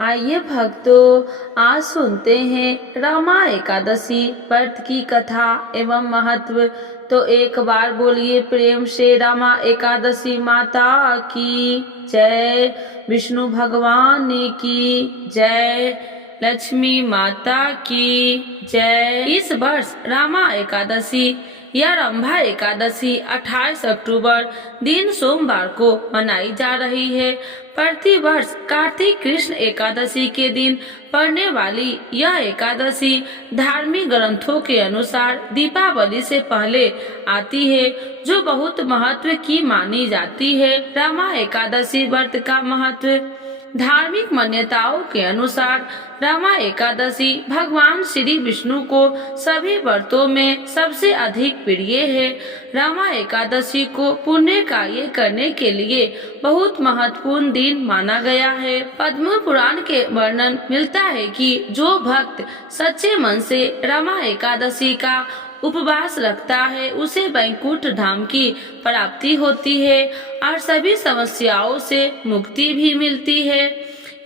आइए भक्तों, आज सुनते हैं रमा एकादशी व्रत की कथा एवं महत्व। तो एक बार बोलिए प्रेम से रमा एकादशी माता की जय, विष्णु भगवान की जय, लक्ष्मी माता की जय। इस वर्ष रमा एकादशी या रंभा एकादशी 28 अक्टूबर दिन सोमवार को मनाई जा रही है। प्रति वर्ष कार्तिक कृष्ण एकादशी के दिन पड़ने वाली यह एकादशी धार्मिक ग्रंथों के अनुसार दीपावली से पहले आती है, जो बहुत महत्व की मानी जाती है। रमा एकादशी व्रत का महत्व। धार्मिक मान्यताओं के अनुसार रमा एकादशी भगवान श्री विष्णु को सभी व्रतों में सबसे अधिक प्रिय है। रमा एकादशी को पुण्य कार्य करने के लिए बहुत महत्वपूर्ण दिन माना गया है। पद्म पुराण के वर्णन मिलता है कि जो भक्त सच्चे मन से रमा एकादशी का उपवास रखता है उसे वैकुंठ धाम की प्राप्ति होती है और सभी समस्याओं से मुक्ति भी मिलती है।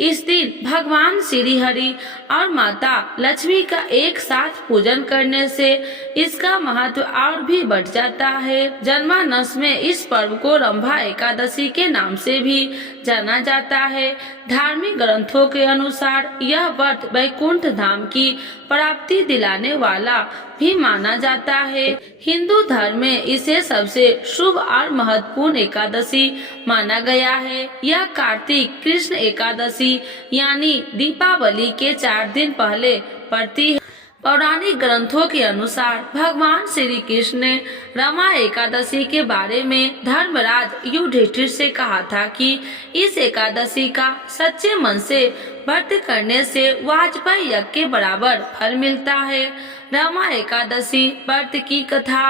इस दिन भगवान श्री हरि और माता लक्ष्मी का एक साथ पूजन करने से इसका महत्व और भी बढ़ जाता है। जनमानस में इस पर्व को रंभा एकादशी के नाम से भी जाना जाता है। धार्मिक ग्रंथों के अनुसार यह व्रत वैकुंठ धाम की प्राप्ति दिलाने वाला भी माना जाता है। हिंदू धर्म में इसे सबसे शुभ और महत्वपूर्ण एकादशी माना गया है। यह कार्तिक कृष्ण एकादशी यानी दीपावली के 4 दिन पहले पड़ती है। पौराणिक ग्रंथों के अनुसार भगवान श्री कृष्ण ने रमा एकादशी के बारे में धर्मराज युधिष्ठिर से कहा था कि इस एकादशी का सच्चे मन से व्रत करने से वाजपेयी यज्ञ के बराबर फल मिलता है। रमा एकादशी व्रत की कथा।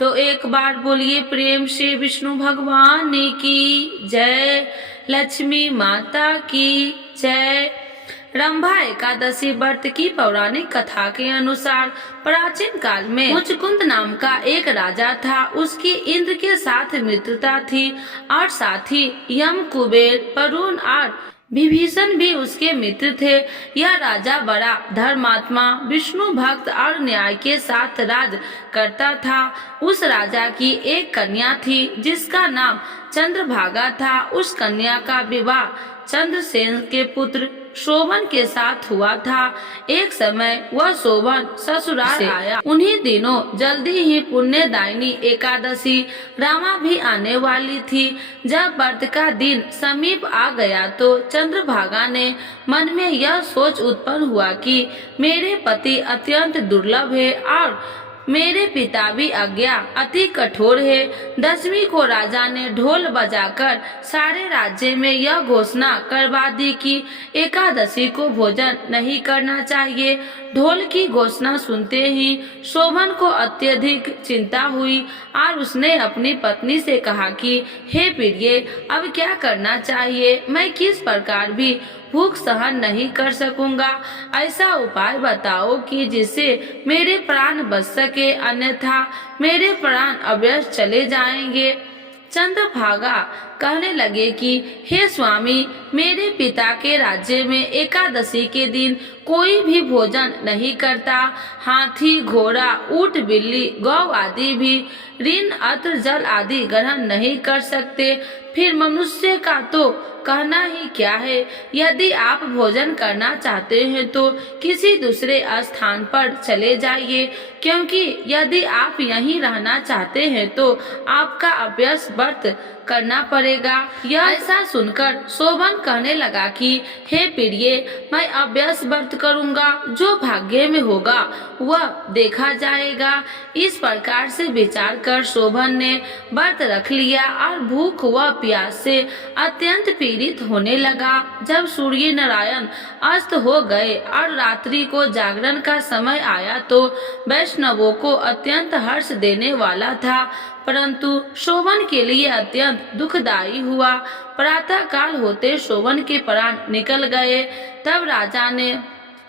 तो एक बार बोलिए प्रेम से विष्णु भगवान की जय, लक्ष्मी माता की जय। रंभा एकादशी व्रत की पौराणिक कथा के अनुसार प्राचीन काल में मुचकुंद नाम का एक राजा था। उसकी इंद्र के साथ मित्रता थी और साथ ही यम, कुबेर, वरुण और विभीषण भी उसके मित्र थे। यह राजा बड़ा धर्मात्मा, विष्णु भक्त और न्याय के साथ राज करता था। उस राजा की एक कन्या थी जिसका नाम चंद्रभागा था। उस कन्या का विवाह चंद्रसेन के पुत्र शोभन के साथ हुआ था। एक समय वह शोभन ससुराल आया। उन्हीं दिनों जल्दी ही पुण्यदायिनी एकादशी रमा भी आने वाली थी। जब व्रत का दिन समीप आ गया तो चंद्रभागा ने मन में यह सोच उत्पन्न हुआ कि मेरे पति अत्यंत दुर्लभ है और मेरे पिता भी आज्ञा अति कठोर है। 10वीं को राजा ने ढोल बजाकर सारे राज्य में यह घोषणा करवा दी कि एकादशी को भोजन नहीं करना चाहिए। ढोल की घोषणा सुनते ही शोभन को अत्यधिक चिंता हुई और उसने अपनी पत्नी से कहा कि हे प्रिय, अब क्या करना चाहिए? मैं किस प्रकार भी भूख सहन नहीं कर सकूंगा। ऐसा उपाय बताओ कि जिससे मेरे प्राण बच सके, अन्यथा मेरे प्राण अव्यर्थ चले जाएंगे। चंद्रभागा कहने लगे कि हे स्वामी, मेरे पिता के राज्य में एकादशी के दिन कोई भी भोजन नहीं करता। हाथी, घोड़ा, ऊंट, बिल्ली, गौ आदि भी ऋण, अत्र, जल आदि ग्रहण नहीं कर सकते। फिर मनुष्य का तो कहना ही क्या है। यदि आप भोजन करना चाहते हैं तो किसी दूसरे स्थान पर चले जाइए, क्योंकि यदि आप यहीं रहना चाहते हैं तो आपका अभ्यास व्रत करना पड़ेगा। यह ऐसा सुनकर शोभन कहने लगा कि हे प्रिय, मैं अभ्यास व्रत करूंगा, जो भाग्य में होगा वह देखा जाएगा। इस प्रकार से विचार कर शोभन ने व्रत रख लिया और भूख व प्यास से अत्यंत पीड़ित होने लगा। जब सूर्य नारायण अस्त हो गए और रात्रि को जागरण का समय आया तो वैष्णवों को अत्यंत हर्ष देने वाला था, परंतु शोभन के लिए अत्यंत दुखदायी हुआ। प्रातः काल होते शोभन के प्राण निकल गए। तब राजा ने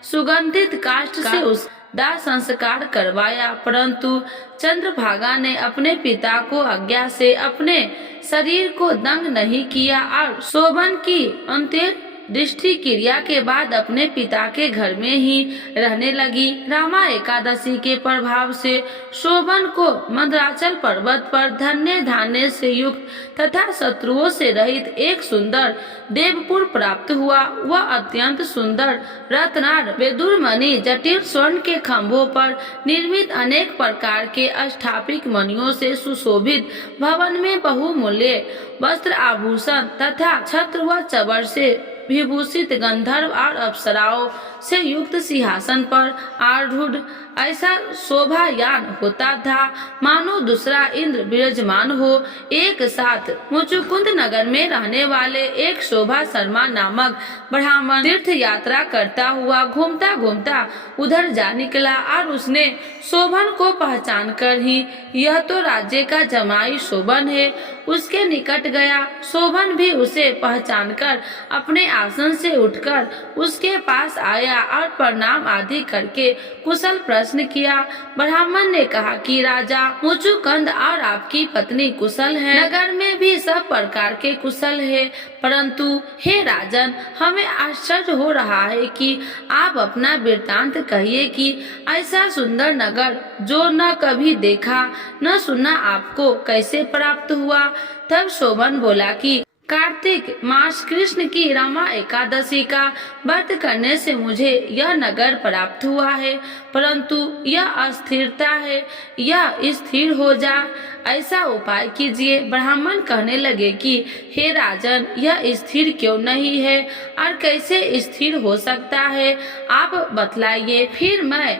सुगंधित काष्ठ से उस दाह संस्कार करवाया, परंतु चंद्रभागा ने अपने पिता को आज्ञा से अपने शरीर को दंग नहीं किया और शोभन की अंत्य दृष्टि क्रिया के बाद अपने पिता के घर में ही रहने लगी। रमा एकादशी के प्रभाव से शोभन को मंदराचल पर्वत पर धन्य धान्य से युक्त तथा शत्रुओं से रहित एक सुंदर देवपुर प्राप्त हुआ। वह अत्यंत सुंदर रत्नार वेदुरमणि जटिल स्वर्ण के खंभों पर निर्मित अनेक प्रकार के अष्टापिक मणियों से सुशोभित भवन में बहुमूल्य वस्त्र आभूषण तथा छत्र व चबर से विभूषित गंधर्व और अप्सराओं से युक्त सिंहासन पर आरूढ़ ऐसा शोभायान होता था मानो दूसरा इंद्र विराजमान हो। एक साथ मुचुकुंद नगर में रहने वाले एक शोभा शर्मा नामक ब्राह्मण तीर्थ यात्रा करता हुआ घूमता घूमता उधर जा निकला और उसने शोभन को पहचान कर ही यह तो राज्य का जमाई शोभन है उसके निकट गया। शोभन भी उसे पहचान कर अपने आसन से उठकर उसके पास आया और प्रणाम आदि करके कुशल प्रश्न किया। ब्राह्मण ने कहा कि राजा मुचुकुंद और आपकी पत्नी कुशल है। नगर में भी सब प्रकार के कुशल है, परंतु हे राजन, हमें आश्चर्य हो रहा है कि आप अपना वृत्तांत कहिए कि ऐसा सुंदर नगर जो न कभी देखा न सुना आपको कैसे प्राप्त हुआ। तब शोभन बोला कि कार्तिक मास कृष्ण की रमा एकादशी का व्रत करने से मुझे यह नगर प्राप्त हुआ है, परंतु यह अस्थिरता है, यह स्थिर हो जा ऐसा उपाय कीजिए। ब्राह्मण कहने लगे कि हे राजन, यह स्थिर क्यों नहीं है और कैसे स्थिर हो सकता है, आप बतलाइए, फिर मैं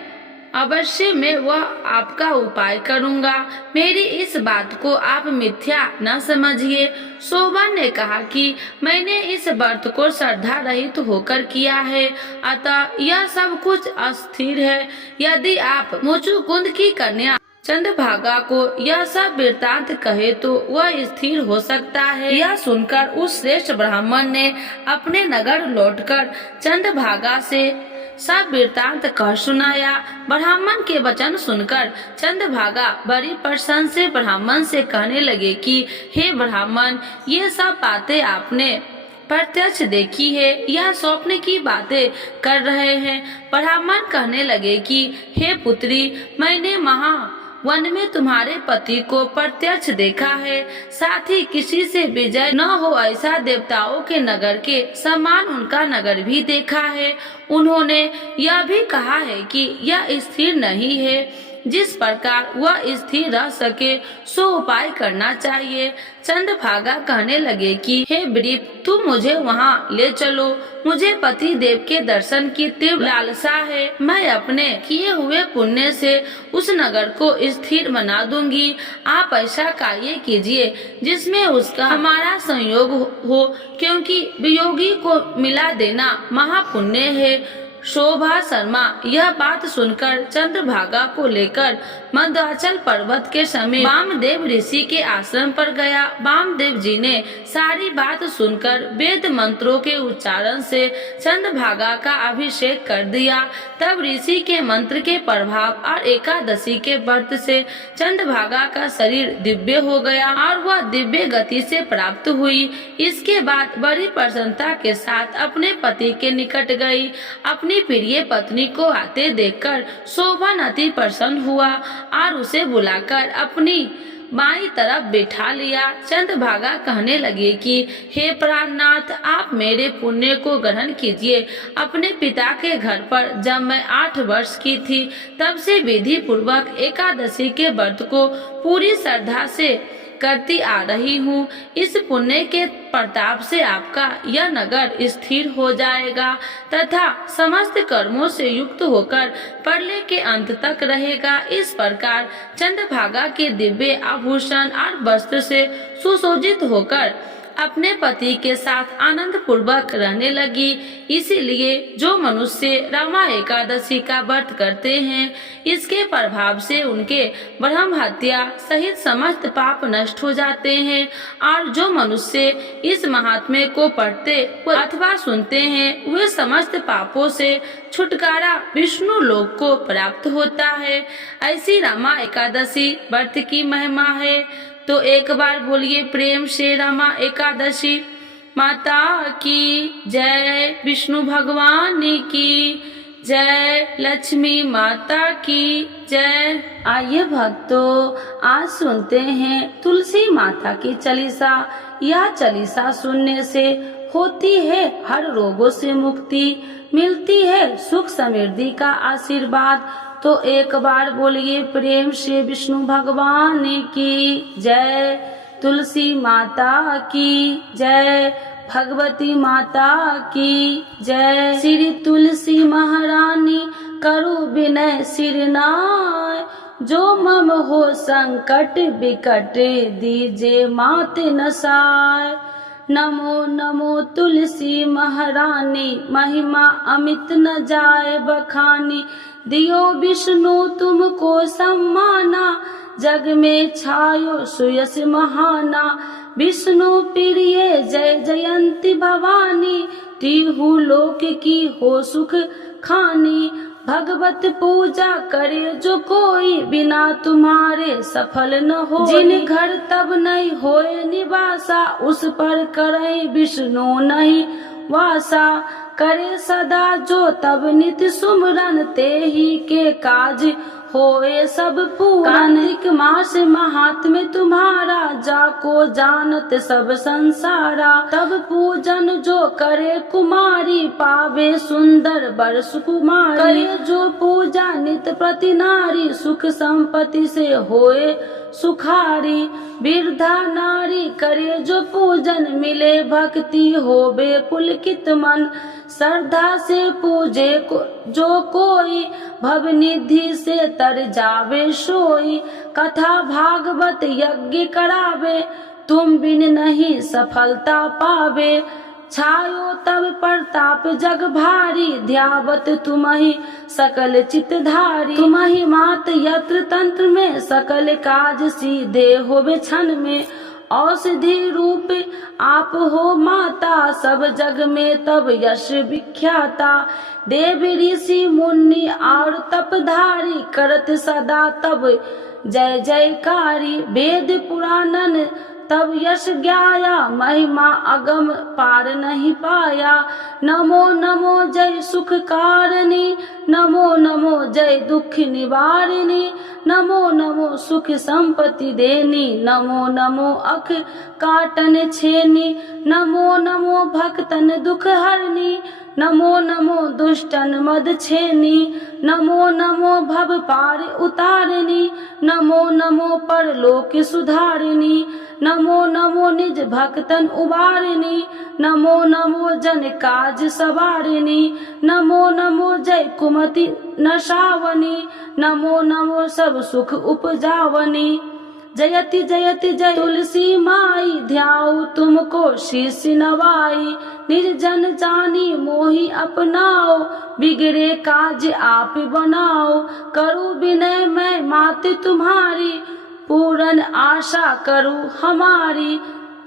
अवश्य मैं वह आपका उपाय करूंगा। मेरी इस बात को आप मिथ्या न समझिए। शोभन ने कहा कि मैंने इस व्रत को श्रद्धा रहित होकर किया है, अतः यह सब कुछ अस्थिर है। यदि आप मुचुकुंद की कन्या चंद्रभागा को यह सब वृत्तांत कहे तो वह स्थिर हो सकता है। यह सुनकर उस श्रेष्ठ ब्राह्मण ने अपने नगर लौटकर चंद्रभागा से सब वृत्तांत कह सुनाया। ब्राह्मण के वचन सुनकर चंद्रभागा बड़ी प्रसन्न से ब्राह्मण से कहने लगे कि हे ब्राह्मण, ये सब बातें आपने प्रत्यक्ष देखी है या स्वप्न की बातें कर रहे हैं। ब्राह्मण कहने लगे कि हे पुत्री, मैंने वन में तुम्हारे पति को प्रत्यक्ष देखा है, साथ ही किसी से विजय न हो ऐसा देवताओं के नगर के समान उनका नगर भी देखा है। उन्होंने यह भी कहा है कि यह स्थिर नहीं है, जिस प्रकार वह स्थिर रह सके सो उपाय करना चाहिए। चंद्रभागा कहने लगे कि हे वृप, तुम मुझे वहाँ ले चलो, मुझे पति देव के दर्शन की तीव्र लालसा है। मैं अपने किए हुए पुण्य से उस नगर को स्थिर बना दूंगी। आप ऐसा कार्य कीजिए जिसमें उसका हमारा संयोग हो, क्योंकि वियोगी को मिला देना महापुण्य है। शोभा शर्मा यह बात सुनकर चंद्रभागा को लेकर मंदराचल पर्वत के समीप वामदेव ऋषि के आश्रम पर गया। वामदेव जी ने सारी बात सुनकर वेद मंत्रों के उच्चारण से चंद्रभागा का अभिषेक कर दिया। तब ऋषि के मंत्र के प्रभाव और एकादशी के व्रत से चंद्रभागा का शरीर दिव्य हो गया और वह दिव्य गति से प्राप्त हुई। इसके बाद बड़ी प्रसन्नता के साथ अपने पति के निकट गई। अपनी प्रिय पत्नी को आते देखकर शोभन अति प्रसन्न हुआ और उसे बुलाकर अपनी बाई तरफ बैठा लिया। चंद्रभागा कहने लगे कि हे प्राणनाथ, आप मेरे पुण्य को ग्रहण कीजिए। अपने पिता के घर पर जब मैं 8 वर्ष की थी तब से विधि पूर्वक एकादशी के व्रत को पूरी श्रद्धा से करती आ रही हूँ। इस पुण्य के प्रताप से आपका यह नगर स्थिर हो जाएगा तथा समस्त कर्मों से युक्त होकर प्रलय के अंत तक रहेगा। इस प्रकार चंद्रभागा के दिव्य आभूषण और वस्त्र से सुसज्जित होकर अपने पति के साथ आनंद पूर्वक रहने लगी। इसीलिए जो मनुष्य रमा एकादशी का व्रत करते हैं, इसके प्रभाव से उनके ब्रह्म हत्या सहित समस्त पाप नष्ट हो जाते हैं। और जो मनुष्य इस महात्म्य को पढ़ते अथवा सुनते हैं, वे समस्त पापों से छुटकारा विष्णु लोक को प्राप्त होता है। ऐसी रमा एकादशी व्रत की महिमा है। तो एक बार बोलिए प्रेम से रमा एकादशी माता की जय, विष्णु भगवान की जय, लक्ष्मी माता की जय। आइए भक्तों, आज सुनते हैं तुलसी माता की चालीसा। यह चालीसा सुनने से होती है हर रोगों से मुक्ति, मिलती है सुख समृद्धि का आशीर्वाद। तो एक बार बोलिए प्रेम से विष्णु भगवान की जय, तुलसी माता की जय, भगवती माता की जय। श्री तुलसी महारानी करु विनय सिरनाय, जो मम हो संकट विकट दीजे मात नसाय। नमो नमो तुलसी महारानी, महिमा अमित न जाए बखानी। दियो विष्णु तुमको सम्माना, जग में छायो सुयस महाना। विष्णु प्रिय जय जयंती भवानी, तिहु लोक की हो सुख खानी। भगवत पूजा करे जो कोई, बिना तुम्हारे सफल न हो। जिन घर तब नहीं होए निवासा, उस पर करे विष्णु नहीं वासा। करे सदा जो तब नित्य सुमरन, ते ही के काज होए सब पूरन। कार्तिक मास महात्म्य तुम्हारा, जाको जानत सब संसारा। तब पूजन जो करे कुमारी, पावे सुंदर वर सुकुमारी। करे जो पूजा नित प्रति नारी, सुख संपत्ति से होए सुखारी। वृद्धा नारी करे जो पूजन, मिले भक्ति होवे पुलकित मन। श्रद्धा से पूजे जो कोई, भवनिधि से तर जावे सोई। कथा भागवत यज्ञ करावे, तुम बिन नहीं सफलता पावे। छायो तब प्रताप जग भारी, ध्यावत तुम्हि सकल चितधारी। तुम्हि मात यत्र तंत्र में, सकल काज सीधे होवे क्षण में। औषधि रूप आप हो माता, सब जग में तब यश विख्याता। देव ऋषि मुनि और तपधारी, करत सदा तब जय जयकारी। वेद पुराणन तब यश ज्ञाया, महिमा अगम पार नहीं पाया। नमो नमो जय सुख कारिणी, नमो नमो जय दुख निवारिणी। नमो नमो सुख संपत्ति देनी, नमो नमो अख काटन छेनी। नमो नमो भक्तन दुख हरनी, नमो नमो दुष्टन मद छेनी। नमो नमो भव पार उतारिणी, नमो नमो परलोक सुधारिणी। नमो नमो निज भक्तन उबारिणी, नमो नमो जन काज सवारिणी। नमो नमो जय कुमति नशावनी, नमो नमो सब सुख उपजावनी। जयति जयति जय तुलसी माई, ध्याऊ तुमको शीश नवाई। निर्जन जानी मोहि अपनाओ, बिगड़े काज आप बनाओ। करूँ विनय मैं माते तुम्हारी, पूरन आशा करूँ हमारी।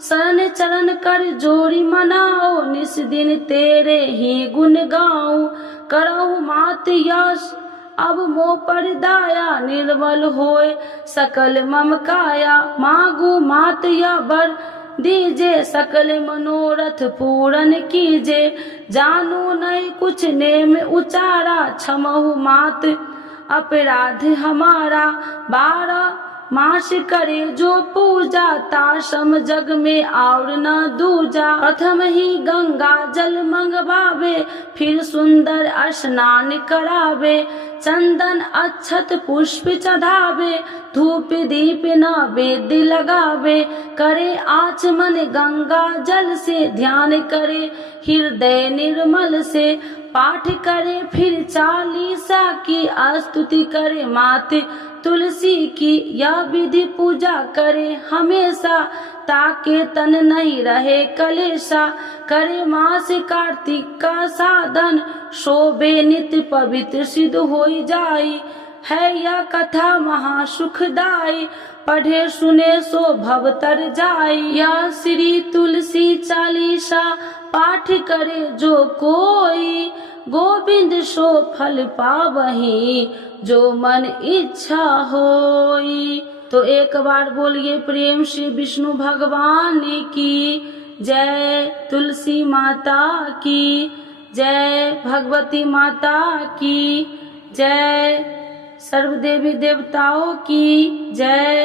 शरण चरण कर जोड़ी मनाओ, निस दिन तेरे ही गुण गाऊं। करहु मात यश अब मोह पर दाया, निर्मल होए सकल मम काया। मांगू मात या वर दीजे, सकल मनोरथ पूरन कीजे। जानू नहीं कुछ नेम उचारा, क्षमहु मात अपराध हमारा। 12 मास करे जो पूजा, ताशम जग में और न दूजा। प्रथम ही गंगा जल मंगवावे, फिर सुंदर स्नान करावे। चंदन अक्षत पुष्प चढ़ावे, धूप दीप नैवेद्य लगावे। करे आचमन गंगा जल से, ध्यान करे हृदय निर्मल से। पाठ करे फिर चालीसा की, स्तुति करे माते तुलसी की। यह विधि पूजा करे हमेशा, ताके तन नहीं रहे कलेशा। करे मास कार्तिक का साधन, शोभे नित्य पवित्र सिद्ध होई जाई। है यह कथा महासुखदाई, पढ़े सुने सो भव तर जाई। यह श्री तुलसी चालीसा, पाठ करे जो कोई। गोविंद सो फल पावही, जो मन इच्छा होई। तो एक बार बोलिए प्रेम से विष्णु भगवान की जय, तुलसी माता की जय, भगवती माता की जय, सर्व देवी देवताओं की जय।